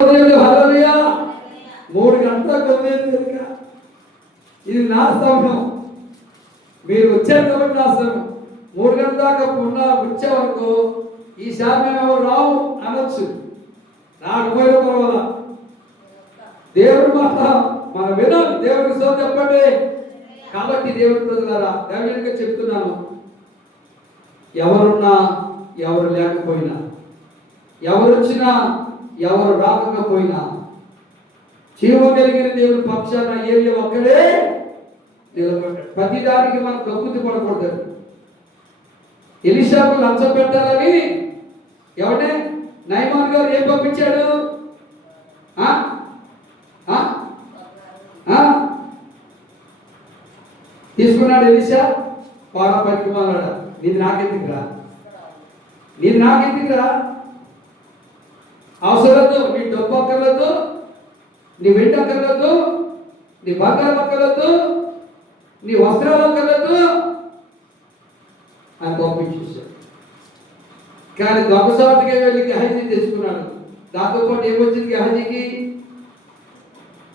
3 గంటల కొద్దిగా ఇది నా సమయం, మీరు వచ్చారు కాబట్టి నా సమయం. 3 గంటల దాకా వచ్చేవరకు ఈ శామ్యం ఎవరు రావు అనొచ్చు, నాకు పోయిన పర్వాలా. దేవుడి మాట మనం వినాలి, దేవుడికి సో చెప్పండి. కాబట్టి దేవుడి ప్రజలారా దేవుడిగా చెప్తున్నాను, ఎవరున్నా ఎవరు లేకపోయినా, ఎవరు వచ్చినా ఎవరు రాకపోయినా, జీవగలిగిన దేవుని పక్షాన ఏరియా ఒక్కడే నిలబడ్డాడు. ప్రతిదానికి మనం కక్కుతి పడకూడదు. ఎలీషాకు లంచం పెట్టాలని ఎవడే నయమాన్ గారు ఏం పంపించాడు? తీసుకున్నాడు ఎలీషా. పారా పనికి మాలాడా, నీది నాకెందుకురా, నీది నాకెందుకురా, అవసరదు, నీ డబ్బు అక్కర్లేదు, నీ వెండి అక్కర్లేదు, నీ బంగారం అక్కర్లేదు, నీ వస్త్రాలు అక్కర్లేదు అని పంపించేశాడు. కానీ దొంగసాటుగా వెళ్ళి గెహజీ తెచ్చుకున్నాడు. దాంతోపాటు ఏమొచ్చింది గెహజీకి?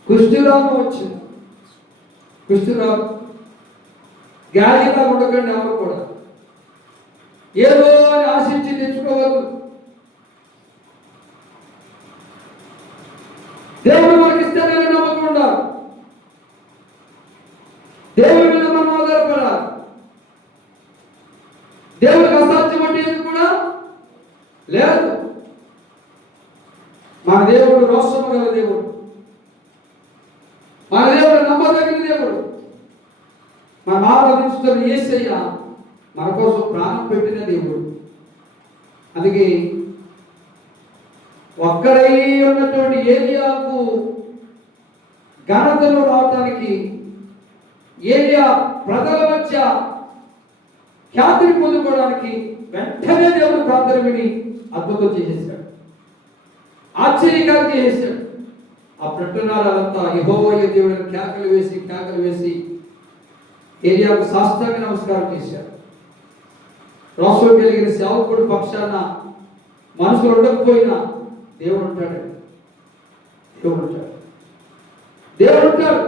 కుష్ఠరోగం వచ్చింది. కుష్ఠరోగం. గెహజీలా ఉండకండి ఎవరు కూడా. ఏదో అని ఆశించి తెచ్చుకోవద్దు. దేవుడు మనకి ఇస్తాడని నమ్మకం ఉండాలి. దేవుడి మీద మనం ఆధారపడాలి. దేవుడికి అసాధ్యం అంటే ఏది కూడా లేదు. మన దేవుడు రోషము గల దేవుడు, మన దేవుడు నమ్మదగిన దేవుడు. మనం ఆరాధించుతున్న యేసయ్య మన కోసం ప్రాణం పెట్టిన దేవుడు. అందుకే ఒక్కడై ఉన్నటువంటి ఏలియాకు ఘనతలు రావడానికి, ఏలియా ప్రజల మధ్య ఖ్యాతిని పొందుకోవడానికి వెంటనే దేవుడు ప్రార్థన విని అద్భుతం చేసేసాడు, ఆశ్చర్యకారం చేసేసాడు. ఆ ప్రకటనలంతా యెహోవా దేవుడిని కేకలు వేసి ఏలియాకు సాష్టాంగ నమస్కారం చేశాడు. రోషం కలిగిన సేవకుడు పక్షాన మనుషులు ఉండకపోయినా దేవుడు ఉంటాడు, దేవుడు ఉంటాడు, దేవుడు ఉంటాడు.